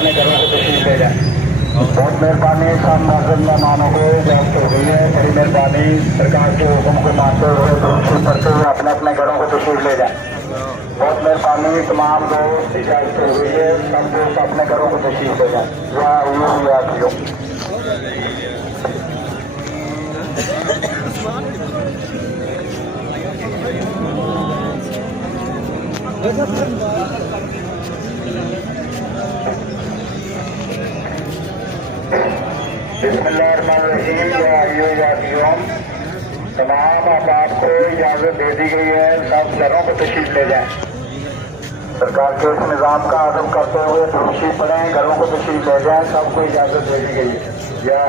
अपने घरों को तशरीफ ले जाए। बहुत मेहरबानी, सब नाज़रीन मेहमानों को इजाज़त हो गई है। बड़ी मेहरबानी, सरकार के हुक्म को मानते हुए तशरीफ पढ़ते हुए अपने अपने घरों को तशरीफ ले जाए। बहुत मेहरबानी, तमाम दोस्त इजाज़त हो गई है, सब दोस्त अपने घरों को तशरीफ ले जाए। या बिस्मिल्लाहिर्रहमानिर्रहीम। तमाम अहबाब को इजाज़त दे दी गई है, सब घरों को तशरीफ ले जाएं। सरकार के इस निज़ाम का अदब करते हुए तशरीफ पढ़ें, घरों को तशरीफ ले जाएं, सबको इजाज़त दे दी गई है। या